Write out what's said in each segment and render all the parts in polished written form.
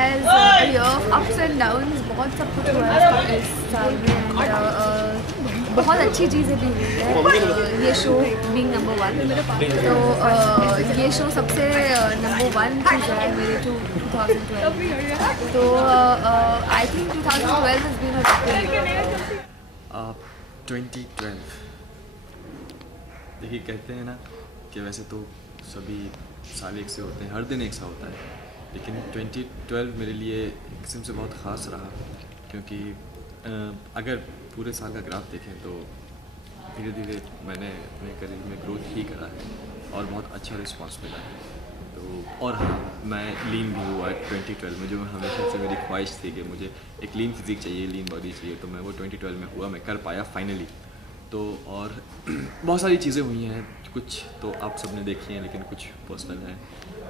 as a year of ups and downs, बहुत सब कुछ हुआ है इस साल में and बहुत अच्छी चीज़ें भी हुई है। ये शो being number 1, तो ये शो सबसे number 1 चीज़ है मेरे 2012। तो I think 2012 has been a good year। 2012 देखिए, कहते हैं ना कि वैसे तो सभी साल एक से होते हैं, हर दिन एक सा होता है, लेकिन 2012 मेरे लिए एक किस्म से बहुत ख़ास रहा, क्योंकि अगर पूरे साल का ग्राफ देखें तो धीरे धीरे मैंने अपने करियर में ग्रोथ ही करा है और बहुत अच्छा रिस्पांस मिला है। तो और हाँ, मैं लीन भी हुआ 2012 में, जो हमेशा से मेरी ख्वाहिश थी कि मुझे एक लीन फिजिक चाहिए, लीन बॉडी चाहिए, तो मैं वो 2012 में हुआ, मैं कर पाया फाइनली। तो और बहुत सारी चीज़ें हुई हैं, कुछ तो आप सबने देखी हैं, लेकिन कुछ पर्सनल हैं।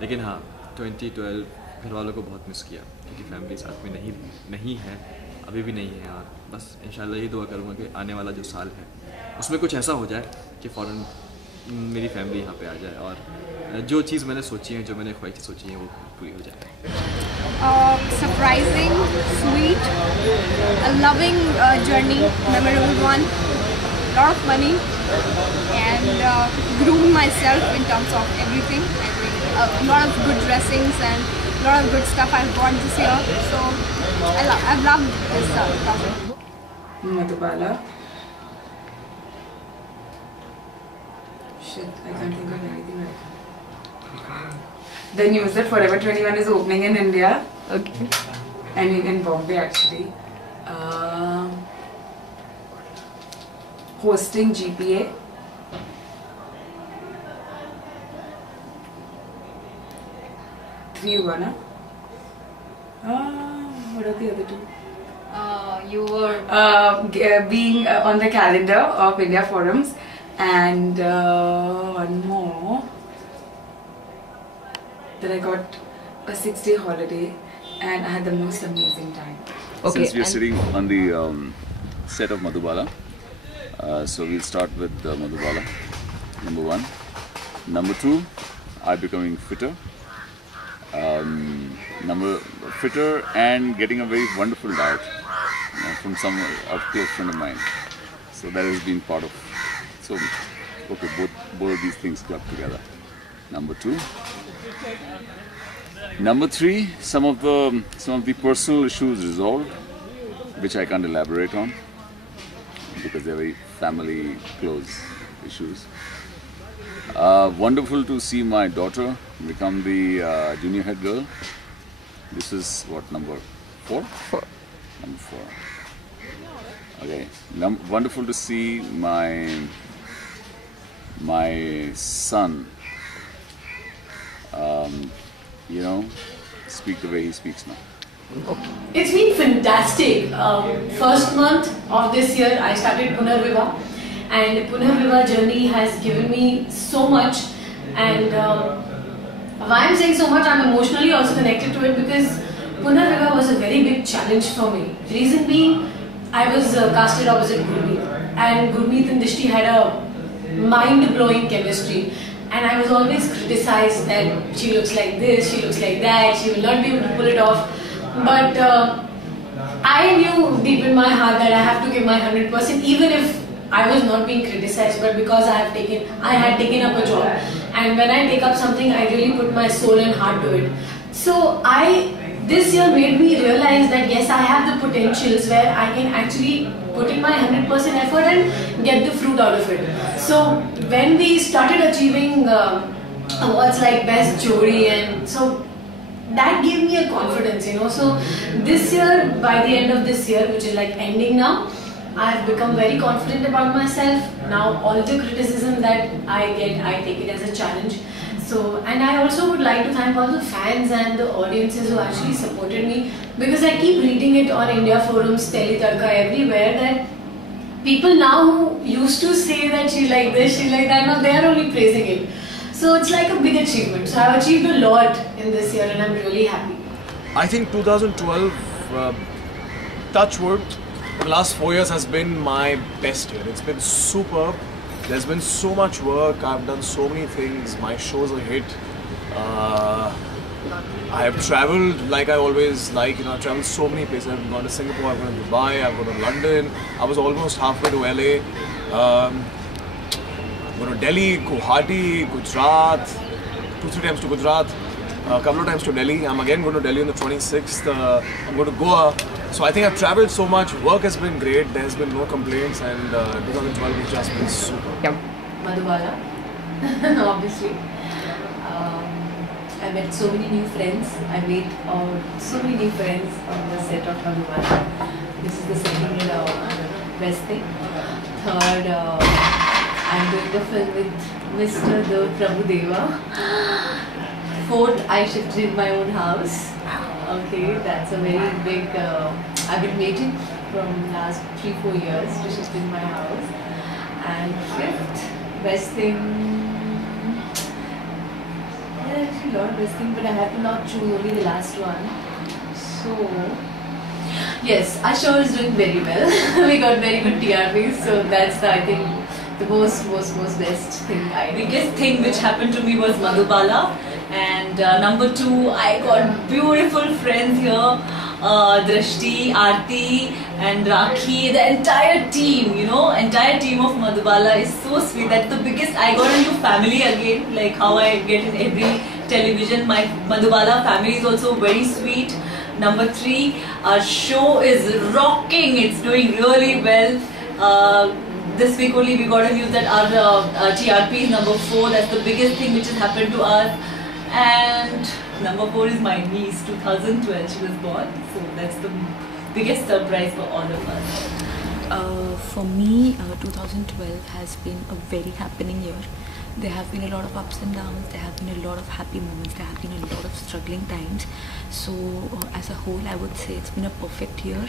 लेकिन हाँ, 2012 घर वालों को बहुत मिस किया, क्योंकि फैमिली साथ में नहीं है, अभी भी नहीं है। और बस इंशाल्लाह यही दुआ करूँगा कि आने वाला जो साल है उसमें कुछ ऐसा हो जाए कि फ़ौरन मेरी फैमिली यहाँ पे आ जाए और जो चीज़ मैंने सोची है, जो मैंने ख्वाहिशें सोची हैं, वो पूरी हो जाए। Surprising, sweet, a loving journey, memorable one, lot of money, and groomed myself in terms of everything. I think a lot of good dressings and a lot of good stuff I've bought this year. So I've loved this project. Madhubala. Shit, I can't think of anything right now. The news that Forever 21 is opening in India. Okay. And in Bombay actually. Hosting GPA. What are the other two? You were being on the calendar of India Forums, and one more, that I got a 6-day holiday and I had the most amazing time. Okay. Since we are sitting on the set of Madhubala, so we'll start with Madhubala, number 1. Number 2, I'm becoming fitter. Fitter and getting a very wonderful diet from a close friend of mine. So that has been part of. So okay, both of these things clubbed together. Number 2. Number 3, some of the personal issues resolved, which I can't elaborate on because they're very family close issues. Wonderful to see my daughter become the junior head girl. This is what, number 4? 4. Number 4. Okay. Wonderful to see my son, speak the way he speaks now. It's been fantastic. First month of this year, I started Punarviva, and Punarviva journey has given me so much. And why I'm saying so much, I'm emotionally also connected to it because Punarviva was a very big challenge for me. Reason being, I was casted opposite Gurmeet, and Gurmeet and Dishti had a mind-blowing chemistry. And I was always criticized that she looks like this, she looks like that, she will not be able to pull it off. But I knew deep in my heart that I have to give my 100%, even if I was not being criticized, but because I had taken up a job. And when I take up something, I really put my soul and heart to it. So this year made me realize that yes, I have the potentials where I can actually put in my 100% effort and get the fruit out of it. So when we started achieving awards like Best Jodi, and so that gave me a confidence, So this year, by the end of this year, which is like ending now, I've become very confident about myself. Now all the criticism that I get, I take it as a challenge. So, and I also would like to thank all the fans and the audiences who actually supported me, because I keep reading it on India forums, Tele Tadka, everywhere, that people now who used to say that she's like this, she's like that, now they are only praising it. So it's like a big achievement. So I've achieved a lot in this year and I'm really happy. I think 2012, touch wood, the last 4 years has been my best year. It's been superb. There's been so much work. I've done so many things. My shows are hit. I have traveled like I always like. I've traveled so many places. I've gone to Singapore, I've gone to Dubai, I've gone to London. I was almost halfway to LA. I've gone to Delhi, Guwahati, Gujarat, 2-3 times to Gujarat. A couple of times to Delhi. I'm again going to Delhi on the 26th. I'm going to Goa. So I think I've traveled so much. Work has been great. There's been no complaints, and 2012 has just been super. Madhubala, obviously. I met so many new friends. I made so many new friends on the set of Madhubala. This is the second best thing. Third, I'm doing the film with Mr. Dev Prabhudeva. Fourth, I shifted in my own house. Okay, that's a very big. I've been waiting from last 3-4 years to shift in my house. And fifth, best thing. There are actually a lot of best things, but I have to not choose only the last one. So yes, our show is doing very well. We got very good TRPs, so that's I think the most best thing. Biggest thing which happened to me was Madhubala. And number 2, I got beautiful friends here, Drashti, Aarti and Rakhi, the entire team, entire team of Madhubala is so sweet. That's the biggest, I got into family again, like how I get in every television. My Madhubala family is also very sweet. Number 3, our show is rocking, it's doing really well. This week only we got a news that our TRP is number 4, that's the biggest thing which has happened to us. And number 4 is my niece, 2012 she was born, so that's the biggest surprise for all of us. For me, 2012 has been a very happening year. There have been a lot of ups and downs, there have been a lot of happy moments, there have been a lot of struggling times. So as a whole, I would say it's been a perfect year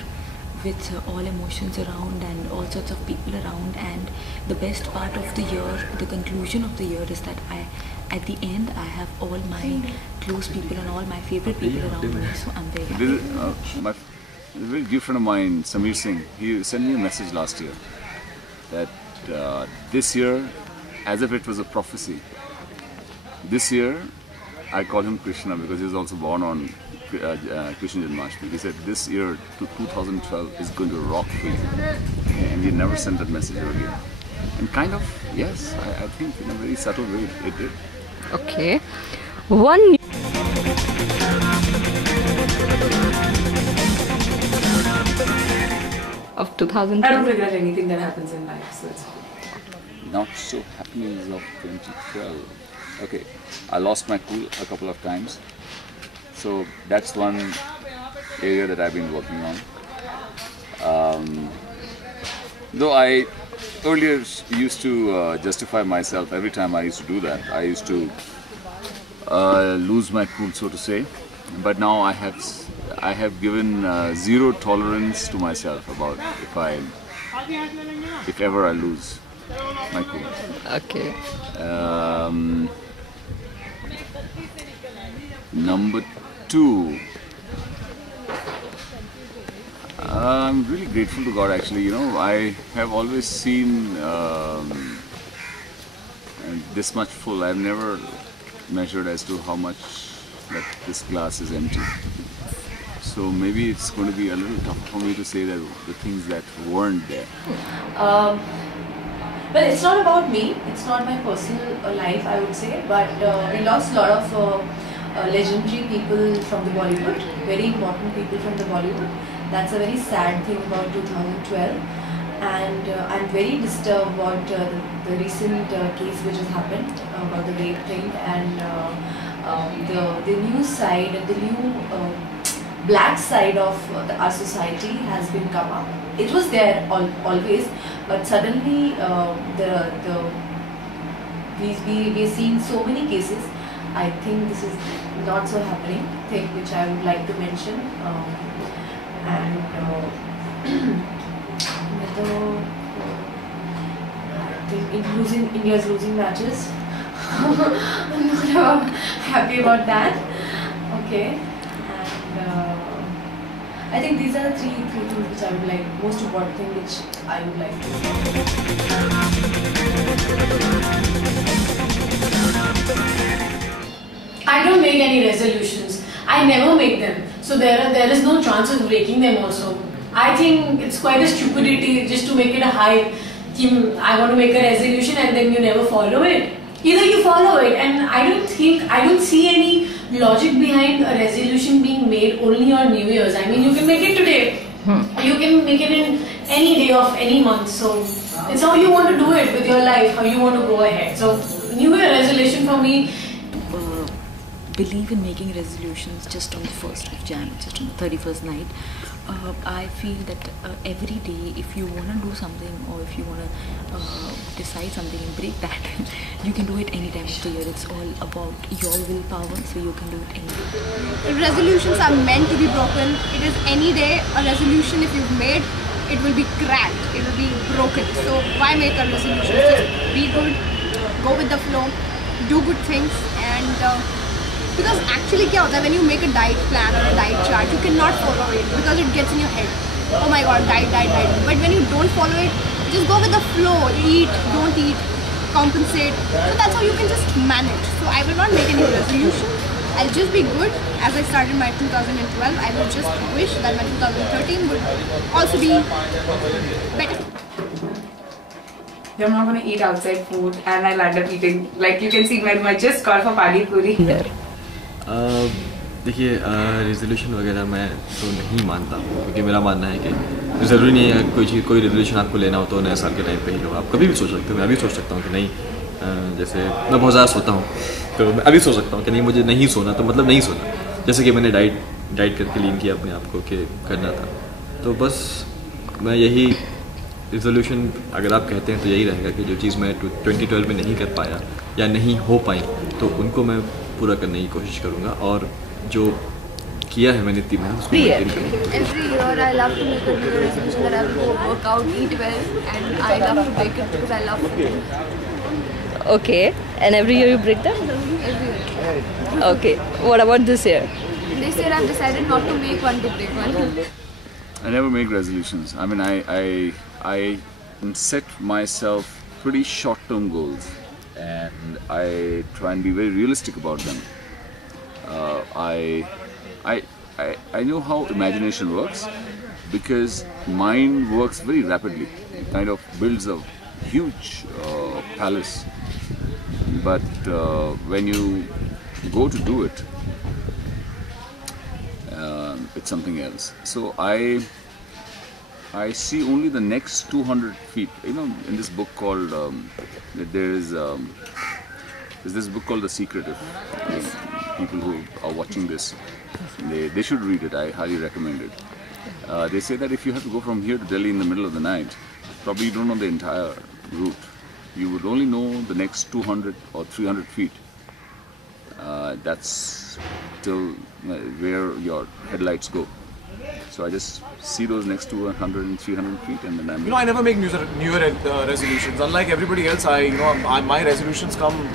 with all emotions around and all sorts of people around. And the best part of the year, the conclusion of the year, is that at the end I have all my close people and all my favorite people around me, so I'm very happy. A very dear friend of mine, Samir Singh, he sent me a message last year that this year, as if it was a prophecy, this year, I call him Krishna because he was also born on Krishna Janmashtami. He said this year, 2012, is going to rock for you. And he never sent that message again. And kind of, yes, I think in a very subtle way it did. Okay. One of 2012. I don't regret anything that happens in life, so it's Not so happenings of 2012. Okay, I lost my cool a couple of times. So that's one area that I've been working on. Though I earlier used to justify myself every time I used to do that. I used to lose my cool, so to say. But now I have given zero tolerance to myself about if ever I lose my cool. Okay. Number 2, I'm really grateful to God actually. I have always seen this much full. I've never measured as to how much that this glass is empty. So maybe it's going to be a little tough for me to say that the things that weren't there. Well, it's not about me, it's not my personal life, I would say, but we lost a lot of legendary people from the Bollywood, very important people from the Bollywood. That's a very sad thing about 2012, and I'm very disturbed about the recent case which has happened about the rape thing, and the new side and the new black side of our society has been come up. it was there always, but suddenly we're seeing so many cases. I think this is not so happening thing which I would like to mention. I think India's losing matches. I'm not happy about that. Okay, and I think these are the three things which I would like, most important thing which I would like to say. I don't make any resolutions. I never make them. So there is no chance of breaking them also. I think it's quite a stupidity just to make it a hype. I want to make a resolution and then you never follow it. Either you follow it, and I don't see any logic behind a resolution being made only on New Year's. I mean, you can make it today. You can make it in any day of any month. So it's how you want to do it with your life, how you want to go ahead. So New Year resolution for me. Believe in making resolutions just on the 1st of Jan, just on the 31st night. I feel that every day, if you want to do something or if you want to decide something and break that, you can do it any time of the year. It's all about your willpower, so you can do it any day. Resolutions are meant to be broken. It is any day a resolution if you've made, it will be cracked, it will be broken. So why make a resolution? Just be good, go with the flow, do good things, and because actually क्या होता है, when you make a diet plan or a diet chart, you cannot follow it because it gets in your head. Oh my god, diet. But when you don't follow it, just go with the flow. Eat, don't eat, compensate. So that's how you can just manage. So I will not make any resolution. I'll just be good. As I started my 2012, I will just wish that my 2013 would also be better. I'm not going to eat outside food and I'll end up eating, like you can see when I just called for Pani Puri. देखिए resolution वगैरह मैं तो नहीं मानता हूँ, क्योंकि मेरा मानना है कि ज़रूरी नहीं है कोई रेजोल्यूशन आपको लेना हो तो नए साल के टाइम पे ही लो। आप कभी भी सोच सकते हो। मैं अभी सोच सकता हूँ कि नहीं, जैसे मैं बहुत ज़्यादा सोता हूँ तो मैं अभी सोच सकता हूँ कि नहीं मुझे नहीं सोना, तो मतलब नहीं सोना। जैसे कि मैंने डाइट करके लीन किया अपने आप को कि करना था, तो बस मैं यही रेजोल्यूशन अगर आप कहते हैं तो यही रहेगा कि जो चीज़ मैं 2012 में नहीं कर पाया या नहीं हो पाई तो उनको मैं पूरा करने की कोशिश करूँगा, और जो किया है मैंने इतनी मेहनत उसको मेंटेन करूँगा। Every year I love to make a new resolution that I will go work out, eat well, and I love to break it because I love food. Okay, and every year you break them? Every year. Okay, what about this year? This year I've decided not to make one to break one. I never make resolutions. I mean, I set myself pretty short-term goals, and I try and be very realistic about them. I know how imagination works because mind works very rapidly. It kind of builds a huge palace, but when you go to do it, it's something else. So I see only the next 200 feet. You know, in this book called there's this book called The Secret. If people who are watching this, they should read it. I highly recommend it. They say that if you have to go from here to Delhi in the middle of the night, probably you don't know the entire route. You would only know the next 200 or 300 feet. That's till where your headlights go. So I just see those next 200 and 300 feet, and then I'm. You know, I never make New Year resolutions. Unlike everybody else, my resolutions come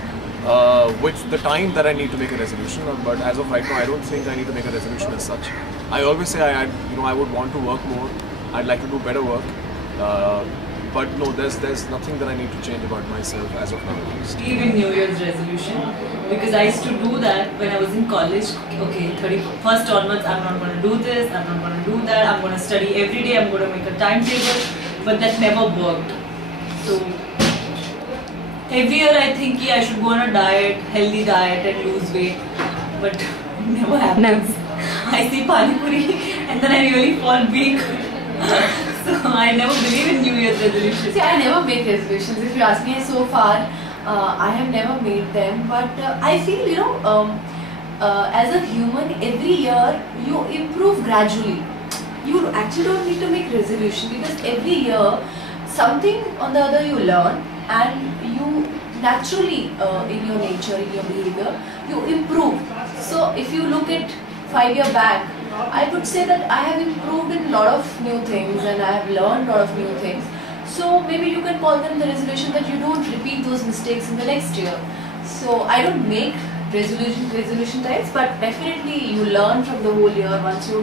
with the time that I need to make a resolution. But as of right now, I don't think I need to make a resolution as such. I always say I would want to work more. I'd like to do better work. But no, there's nothing that I need to change about myself as of now. Even New Year's resolution, because I used to do that when I was in college. Okay, 31st onwards, I'm not going to do this, I'm not going to do that, I'm going to study every day, I'm going to make a timetable, but that never worked. So every year I think I should go on a diet, healthy diet, and lose weight, but it never happens. I see Pani Puri and then I really fall weak. So I never believe in New Year's resolutions. See, I never make resolutions. If you ask me so far, I have never made them. But I feel, as a human, every year you improve gradually. you actually don't need to make resolution, because every year something on the other you learn, and you naturally in your nature, in your behavior, you improve. So if you look at 5 years back, I would say that I have improved in a lot of new things and I have learned a lot of new things. So maybe you can call them the resolution that you don't repeat those mistakes in the next year. So I don't make resolution types, but definitely you learn from the whole year. Once you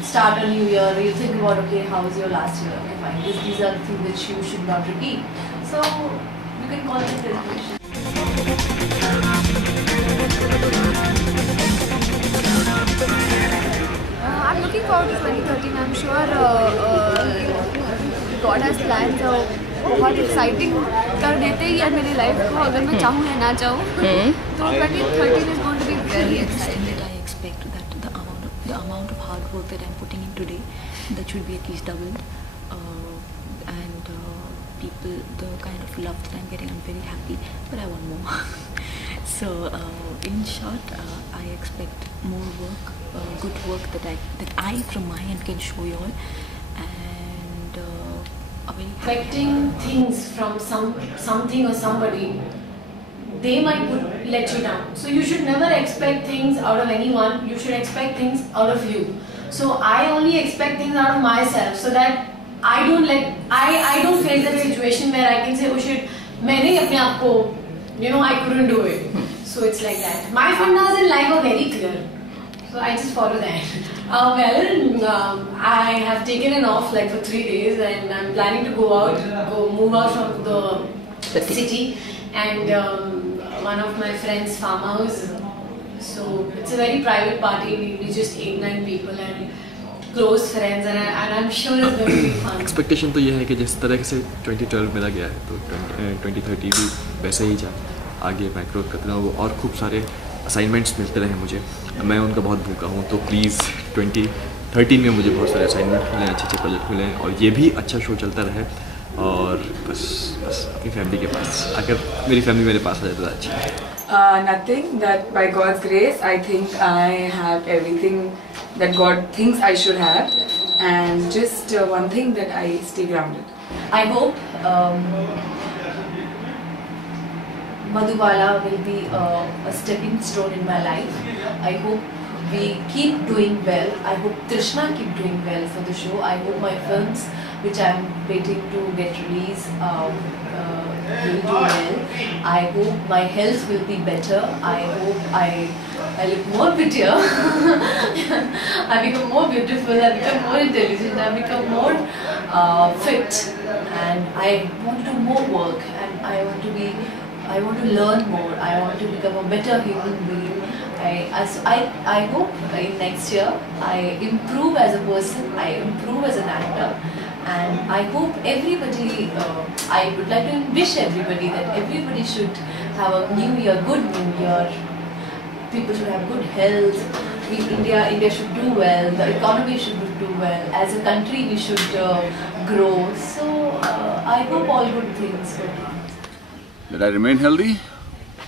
start a new year, you think about, okay, how was your last year? Okay, fine. These are the things that you should not repeat. So you can call them resolution. I'm looking forward to 2013. I'm sure God has plans. बहुत exciting कर देते ही यार मेरी life को, अगर मैं चाहूँ या ना चाहूँ. तो 2013 is going to be very exciting. I expect that the amount of hard work that I'm putting in today, that should be at least doubled, and people, the kind of love that I'm getting, I'm very happy, but I want more. So in short, I expect more work, good work that I from my end can show you all, and expecting things from something or somebody, they might let you down. So you should never expect things out of anyone. You should expect things out of you. So I only expect things out of myself, so that I don't face that situation where I can say, oh shit, मैंने अपने आप को, I couldn't do it. So it's like that. My fundamentals in life are very clear, so I just follow that. I have taken an off like for 3 days, and I'm planning to move out from the city, and one of my friends' farmhouse. So it's a very private party. We just 8-9 people and close friends, and I'm sure it's going to be fun. Expectation तो ये है कि जिस तरह से 2012 मेरा गया है, तो 2013 भी वैसे ही जाए. आगे मैं ग्रोथ करता रहूँ और खूब सारे असाइनमेंट्स मिलते रहे मुझे. मैं उनका बहुत भूखा हूँ. तो प्लीज़ 2013 में मुझे बहुत सारे असाइनमेंट मिले, अच्छे प्रोजेक्ट मिले, और ये भी अच्छा शो चलता रहे. और बस अपनी फैमिली के पास, अगर मेरी फैमिली मेरे पास आ जाए तो अच्छा है. Nothing. That by God's grace, I think I have everything that God thinks I should have, and just one thing, that I stay grounded. I hope Madhubala will be a stepping stone in my life. I hope we keep doing well. I hope Trishna keep doing well for the show. I hope my films, which I am waiting to get released, will do well. I hope my health will be better. I hope I look more prettier. I become more beautiful. I become more intelligent. I become more fit. And I want to do more work. And I want to learn more. I want to become a better human being. I hope in next year I improve as a person, I improve as an actor, and I hope everybody, I would like to wish everybody that everybody should have a new year, good new year. People should have good health. India should do well. The economy should do well. As a country, we should grow. So I hope all good things will come. That I remain healthy,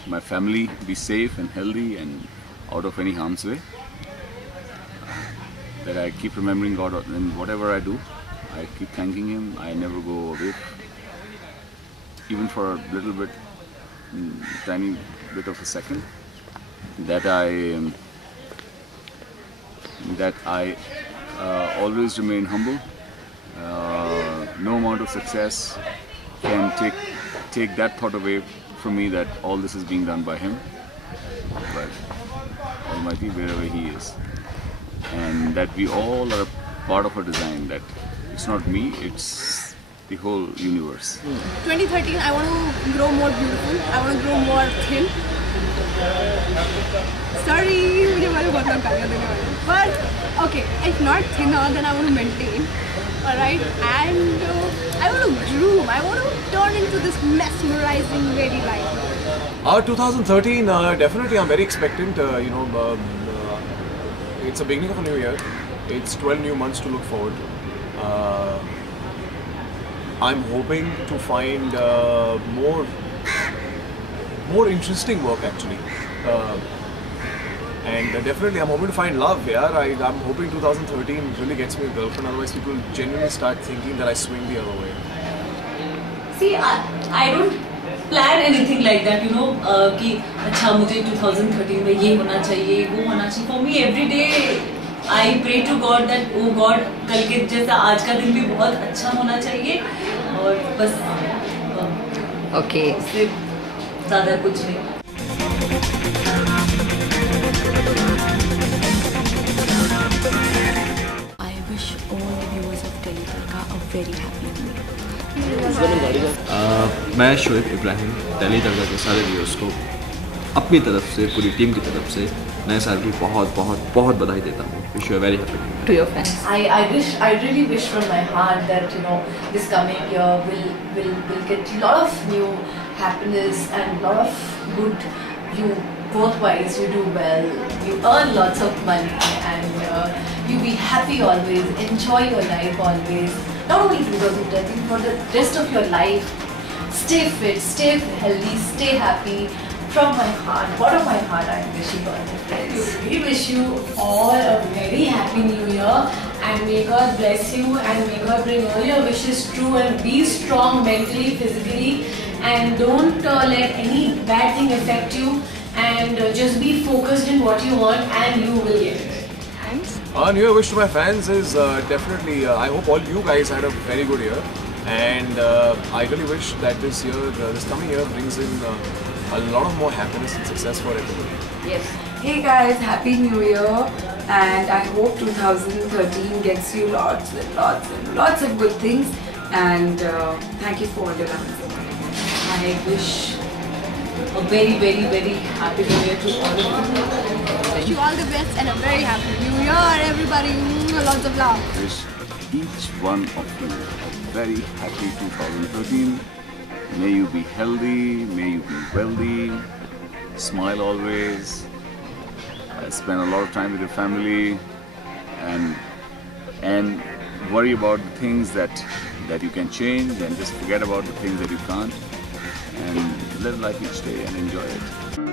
my family be safe and healthy and out of any harm's way. That I keep remembering God in whatever I do. I keep thanking Him. I never go away, even for a little bit, tiny bit of a second. That I always remain humble. No amount of success can take that thought away from me, that all this is being done by Him, by Almighty, wherever He is, and that we all are part of a design, that it's not me, it's the whole universe. 2013, I want to grow more beautiful. I want to grow more thin. Sorry, मुझे बहुत लंबा कर देने वाला. But okay, if not thinner, then I want to maintain. Alright, and I want to groom. I want to turn into this mesmerizing lady like. 2013, definitely I'm very expectant. It's the beginning of a new year. It's 12 new months to look forward to. I'm hoping to find more interesting work actually. And definitely I'm hoping to find love. Yeah, I'm hoping 2013 really gets me a girlfriend. Otherwise, people genuinely start thinking that I swing the other way. See, I don't plan anything like that, you know, कि अच्छा मुझे 2013 में ये होना चाहिए, वो होना चाहिए. For me, every day I pray to God that oh God, कल के जैसा आज का दिन भी बहुत अच्छा होना चाहिए और बस Okay. सिर्फ ज़्यादा कुछ नहीं. I wish all the viewers of Delhi Tadka a very happy new year. मैं शोएब इब्राहिम दिल्ली तड़का के सारे व्यूअर्स को अपनी तरफ से, पूरी टीम की तरफ से नए साल की बहुत बहुत बहुत बधाई देता हूँ. Wish you a very happy. To your fans. I really wish from my heart that, you know, this coming year will get a lot of new happiness and a lot of good. You work-wise, you do well, you earn lots of money, and you be happy always, enjoy your life always. Not only 2013, for the rest of your life. Stay fit, stay healthy, stay happy. From my heart, bottom of my heart, I am wishing all my friends. We wish you all a very happy new year, and may God bless you and may God bring all your wishes true, and be strong mentally, physically, and don't let any bad thing affect you, and just be focused in what you want and you will get it. Thanks. New Year wish to my fans is definitely, I hope all you guys had a very good year, and I really wish that this year, this coming year brings in a lot of more happiness and success for everybody. Yes. Hey guys, Happy New Year, and I hope 2013 gets you lots and lots and lots of good things, and thank you for all your love and support. I wish A very, very, very happy new year to all of you. Wish you all the best and a very happy new year, everybody. Lots of love. Wish each one of you a very happy 2013. May you be healthy, may you be wealthy, smile always, spend a lot of time with your family, and worry about the things that you can change, and just forget about the things that you can't, and live life each day and enjoy it.